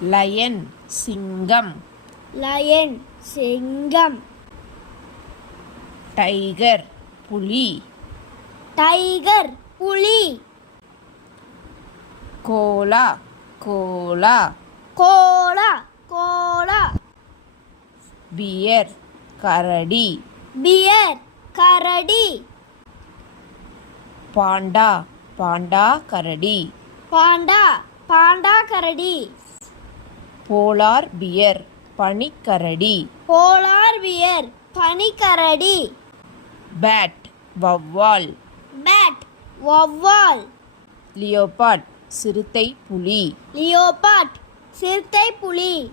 Line சிங்கம். Line சிங்கம். Tiger புலி. டைகர் புலி. Koala koala. Koala koala. Bear கரடி. பியர் கரடி. பாண்டா பாண்டா கரடி. பாண்டா பாண்டா கரடி. போலார் பியர் பனிக்கரடி. போலார் பியர் பனிக்கரடி. பேட் வௌவால். பேட் வௌவால். லியோபார்ட் சிறுத்தை புலி. லியோபார்ட் சிறுத்தை புலி.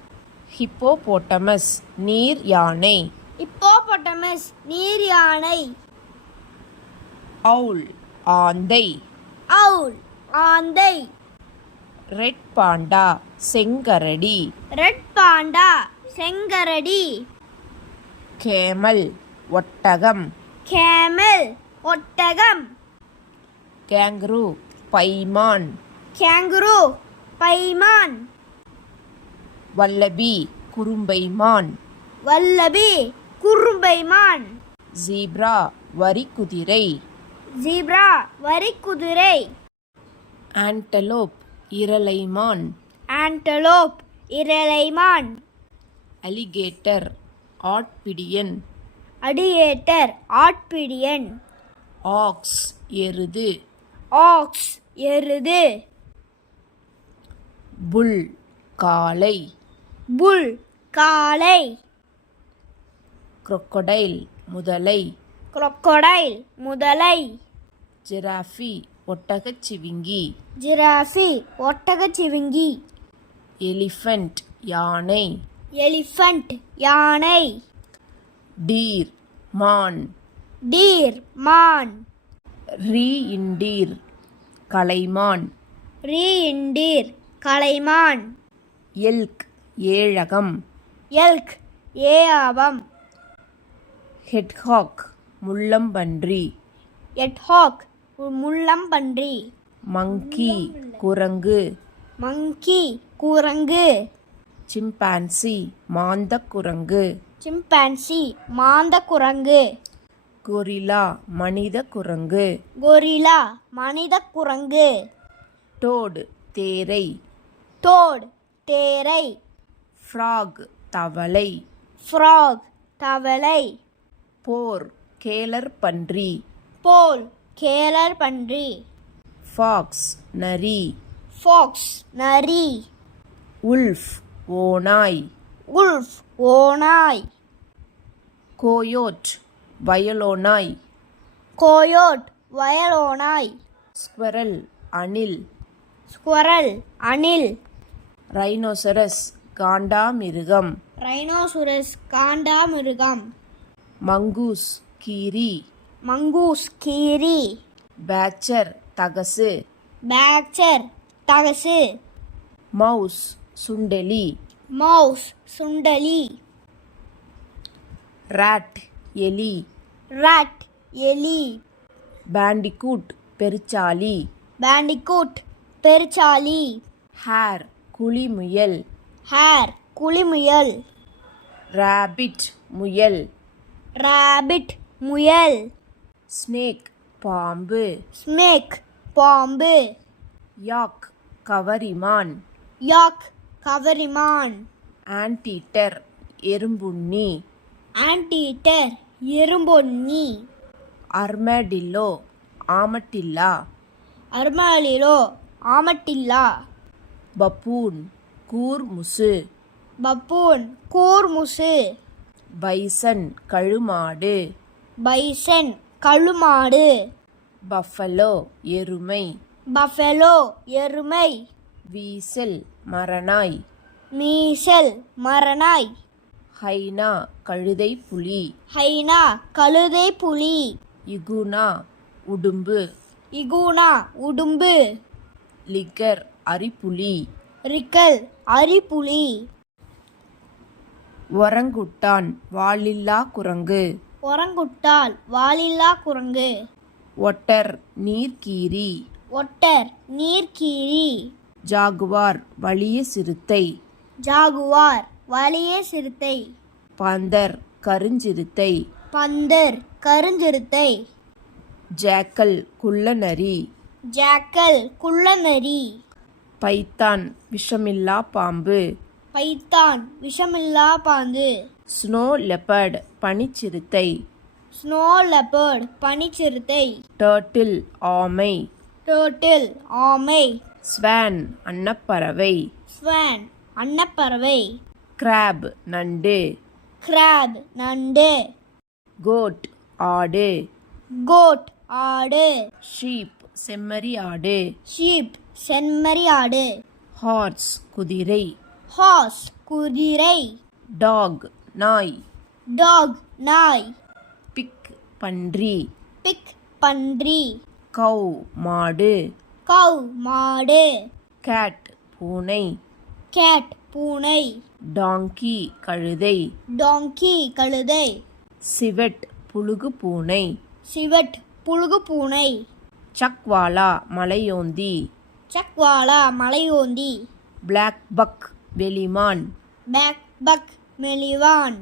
ஹிப்போபோட்டமஸ் நீர் யானை. ஹிப்போபோட்டமஸ் நீர் யானை. ஔல் ஆந்தை. ஔல் ஆந்தை. ரெட் பாண்டா செங்கரடி. ரெட் பாண்டா செங்கரடி. கேமல் ஒட்டகம். கேமல் ஒட்டகம். கேங்க்ரூ பைமான். கேங்குரு பைமான். வல்லபி குறும்பைமான். வல்லபி குறும்பைமான். ஜீப்ரா வரிக்குதிரை. ஜீப்ரா வரிக்குதிரை. ஆன்டலோப் இரலைமான். ஆன்டலோப் இரலைமான். அலிகேட்டர் ஆட்பிடியன். அடியேட்டர் ஆட்பிடியன். ஆக்ஸ் எருது. ஆக்ஸ் எருது. புல் காளை. புல் காளை. crocodile முதலை. crocodile முதலை. ஜிராஃபி ஒட்டகச்சிவிங்கி. ஜிராஃபி ஒட்டகச்சிவிங்கி. எலிஃபண்ட் யானை. எலிஃபண்ட் யானை. டீர் மான். டீர் மான். ரீஇண்டீர் கலைமான். ரீஇண்டீர் கலைமான். எல்க் ஏழகம். எல்க் ஏஆவம். ஹெட்ஹாக் முள்ளம்பன்றி. எட்ஹாக் முள்ளம்பன்றி. மங்கி குரங்கு. மங்கி குரங்கு. சிம்பான்சி மாந்தக் குரங்கு. சிம்பான்சி மாந்த குரங்கு. கொரில்லா மனித குரங்கு. கொரில்லா மனித குரங்கு. டோட் தேரை. டோட் தேரை. ஃப்ராக் தவளை. ஃப்ராக் தவளை. போர் கேலர் பன்றி. போல் கேலர் பன்றி. ஃபாக்ஸ் நரி. ஃபாக்ஸ் நரி. உல்ஃப் ஓநாய். உல்ஃப் ஓநாய். கோயோட் வயலோநாய். கோயோட் வயலோநாய். ஸ்குவரல் அணில். ஸ்குவரல் அணில். ரைனோசரஸ் காண்டாமிருகம். ரைனோசுரஸ் காண்டாமிருகம். மங்கூஸ் கீரி. மங்கூஸ் கீரி. பேச்சர் தகசு. பேக்சர் தகசு. மவுஸ் சுண்டெலி. மவுஸ் சுண்டலி. ராட் எலி. ராட் எலி. பேண்டிகூட் பெருச்சாளி. பேண்டிகூட் பெருச்சாளி. ஹேர் குளிமுயல். ஹேர் குளிமுயல். ராபிட் முயல். ராபிட் முயல். ஸ்னேக் பாம்பு. ஸ்னேக் பாம்பு. யாக் கவரிமான். யாக் கவரிமான். ஆன்டீட்டர் எறும்புண்ணி. ஆன்டீட்டர் எறும்பொன்னி. அர்மடில்லோ ஆமட்டில்லா. அர்மாலிலோ ஆமட்டில்லா. பப்பூன் கூர்முசு. பப்பூன் கூர்முசு. பைசன் கழுமாடு. பைசன் கழுமாடு. பஃபலோ எருமை. பஃபெலோ எருமை. வீசல் மரநாய். மீசல் மரநாய். ஹைனா கழுதை புலி. ஹைனா கழுதை புலி. இகுனா உடும்பு. இகுனா உடும்பு. லிக்கர் அரிப்புலி. ரிக்கல் அரிப்புலி. ஒரங்குட்டான் வாலில்லா குரங்கு. ஒரங்குட்டால் வாலில்லா குரங்கு. ஒட்டர் நீர்க்கீரி. ஒட்டர் நீர்க்கீரி. ஜாகுவார் வலிய சிறுத்தை. ஜாகுவார் வலிய சிறுத்தை. பாந்தர் கருஞ்சிறுத்தை. பந்தர் கருஞ்சிறுத்தை. ஜாக்கல் குள்ளநரி. ஜாக்கல் குள்ளநரி. பைத்தான் விஷமில்லா பாம்பு. பைத்தான் விஷமில்லா பாந்து. ஸ்னோ லெப்பர்ட் பனிச்சிறுத்தை. ஸ்னோ லெப்பர்ட் பனிச்சிறுத்தை. டர்ட்டில் ஆமை. டர்ட்டில் ஆமை. ஸ்வான் அன்னப்பறவை. ஸ்வான் அன்னப்பறவை. கிராப் நண்டு. கிராப் நண்டு. கோட் ஆடு. கோட் ஆடு. ஷீப் செம்மறி ஆடு. ஷீப் செம்மறி ஆடு. ஹார்ஸ் குதிரை. ஹார்ஸ் குதிரை. டாக் நாய். டாக் நாய். பிக் பன்றி. பிக் பன்றி. கவ் மாடு. கவ் மாடு. கேட் பூனை. கேட் பூனை. டாங்கி கழுதை. டாங்கி கழுதை. சிவெட் புழுகு பூனை. சிவட் புழுகு பூனை. சக்வாலா மலையோந்தி. சக்வாலா மலையோந்தி. பிளாக் பக் வெளிமான். Blackbuck மெலிவான்.